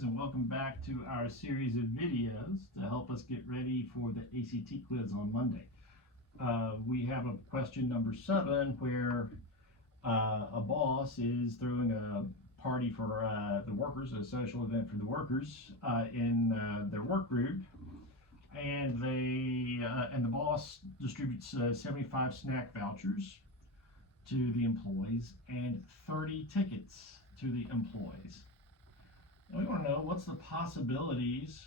guys, and welcome back to our series of videos to help us get ready for the ACT quiz on Monday. We have a question number 7 where a boss is throwing a party for the workers, a social event for the workers in their work group, and the boss distributes 75 snack vouchers to the employees and 30 tickets to the employees. And we want to know what's the possibilities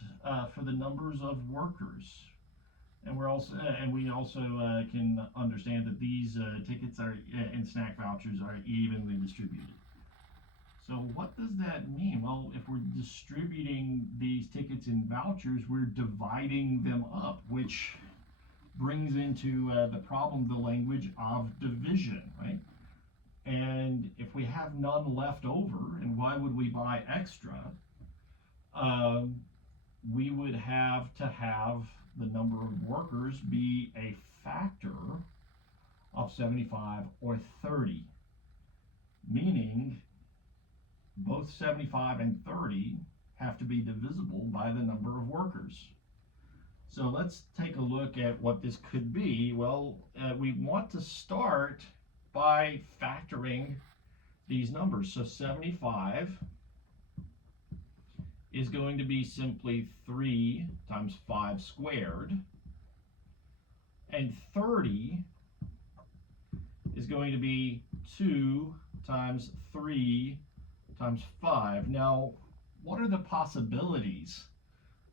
for the numbers of workers, and we also can understand that these tickets are and snack vouchers are evenly distributed. So what does that mean? Well, if we're distributing these tickets and vouchers, we're dividing them up, which brings into the problem the language of division, right? And if we have none left over, and why would we buy extra? We would have to have the number of workers be a factor of 75 or 30, meaning both 75 and 30 have to be divisible by the number of workers. So let's take a look at what this could be. Well, we want to start by factoring these numbers. So 75 is going to be simply 3 times 5 squared, and 30 is going to be 2 times 3 times 5. Now, what are the possibilities?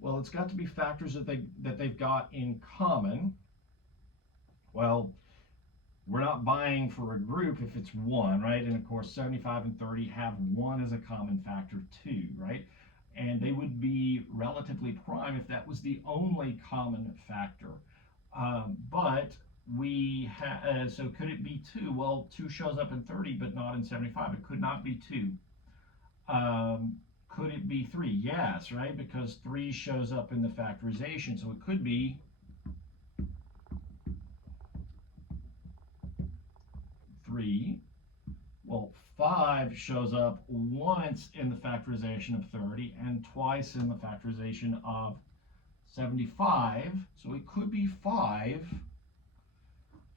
Well, it's got to be factors that they've got in common. Well, we're not buying for a group if it's 1, right? And of course, 75 and 30 have 1 as a common factor too, right? And they would be relatively prime if that was the only common factor. But we so could it be 2? Well, 2 shows up in 30, but not in 75. It could not be 2. Could it be 3? Yes, right? Because 3 shows up in the factorization, so it could be 3. Well, 5 shows up once in the factorization of 30 and twice in the factorization of 75, so it could be 5,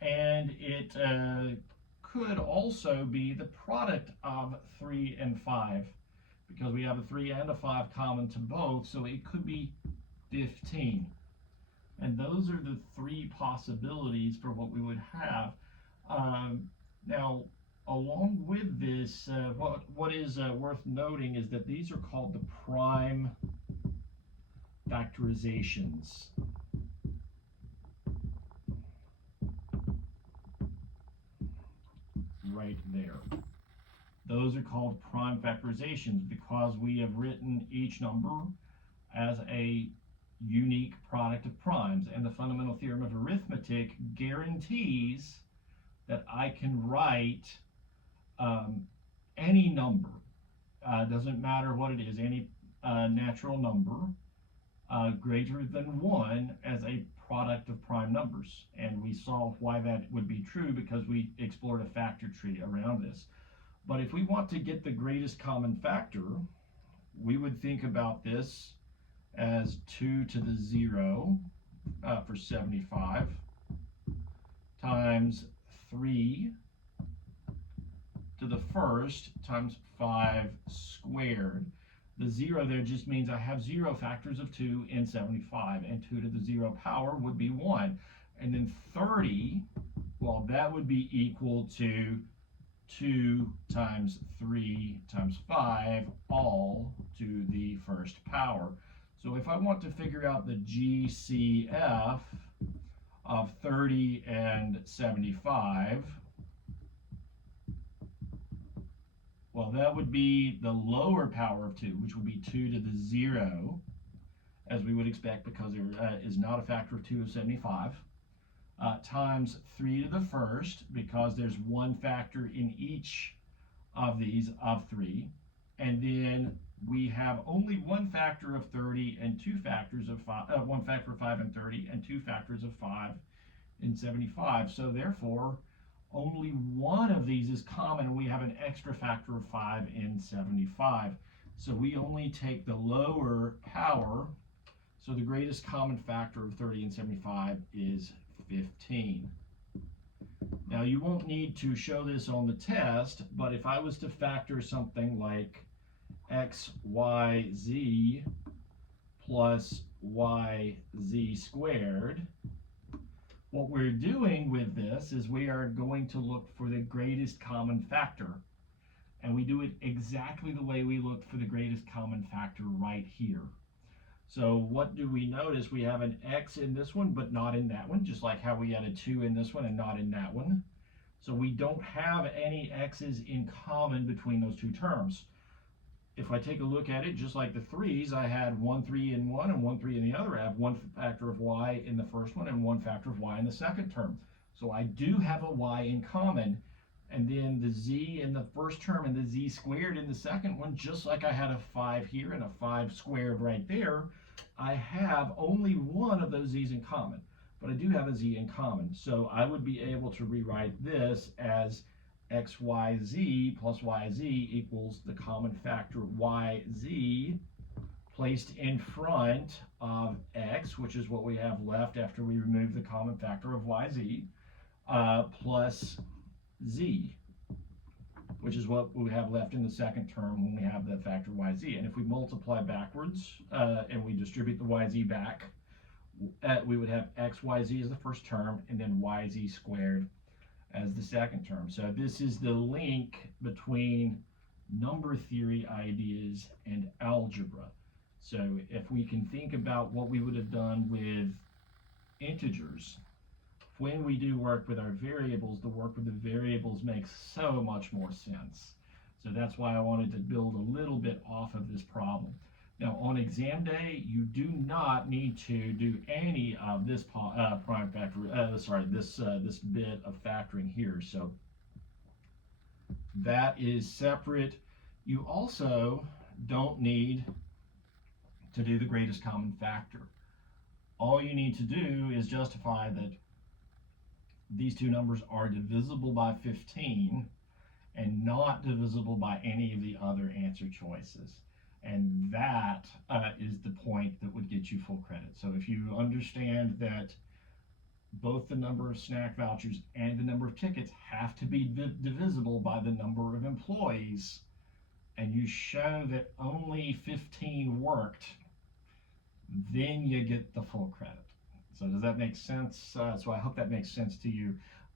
and it could also be the product of 3 and 5, because we have a 3 and a 5 common to both, so it could be 15. And those are the 3 possibilities for what we would have. Now, along with this, what is worth noting is that these are called the prime factorizations. Right there. Those are called prime factorizations because we have written each number as a unique product of primes, and the fundamental theorem of arithmetic guarantees that I can write any number, doesn't matter what it is, any natural number greater than 1 as a product of prime numbers. And we saw why that would be true because we explored a factor tree around this. But if we want to get the greatest common factor, we would think about this as 2 to the 0 for 75 times 3 to the first times 5 squared. The 0 there just means I have 0 factors of 2 in 75, and 2 to the 0 power would be 1. And then 30, well, that would be equal to 2 times 3 times 5, all to the first power. So if I want to figure out the GCF of 30 and 75, well, that would be the lower power of 2, which would be 2 to the 0, as we would expect because there is not a factor of 2 of 75, times 3 to the first, because there's 1 factor in each of these of 3, and then we have only 1 factor of 30 and 2 factors of 5, 1 factor of 5 and 30 and 2 factors of 5 in 75. So therefore, only one of these is common, and we have an extra factor of 5 in 75. So we only take the lower power. So the greatest common factor of 30 and 75 is 15. Now you won't need to show this on the test, but if I was to factor something like x, y, z plus yz squared, what we're doing with this is we are going to look for the greatest common factor. And we do it exactly the way we looked for the greatest common factor right here. So what do we notice? We have an x in this one, but not in that one, just like how we had a 2 in this one and not in that one. So we don't have any x's in common between those two terms. If I take a look at it, just like the 3's, I had 1 3 in one and 1 3 in the other. I have one factor of y in the first one and one factor of y in the second term. So I do have a y in common. And then the z in the first term and the z squared in the second one, just like I had a 5 here and a 5 squared right there, I have only one of those z's in common. But I do have a z in common. So I would be able to rewrite this as xyz plus yz equals the common factor yz placed in front of x, which is what we have left after we remove the common factor of yz, plus z, which is what we have left in the second term when we have the factor yz. And if we multiply backwards and we distribute the yz back, we would have xyz as the first term and then yz squared as the second term. So this is the link between number theory ideas and algebra. So if we can think about what we would have done with integers, when we do work with our variables, the work with the variables makes so much more sense. So that's why I wanted to build a little bit off of this problem. Now on exam day, you do not need to do any of this prime factor, this bit of factoring here. So that is separate. You also don't need to do the greatest common factor. All you need to do is justify that these two numbers are divisible by 15 and not divisible by any of the other answer choices. And that is the point that would get you full credit. So if you understand that both the number of snack vouchers and the number of tickets have to be divisible by the number of employees, and you show that only 15 worked, then you get the full credit. So does that make sense? So I hope that makes sense to you.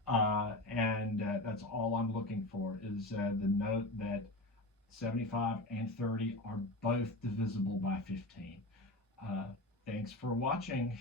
And that's all I'm looking for is the note that 75 and 30 are both divisible by 15. Thanks for watching.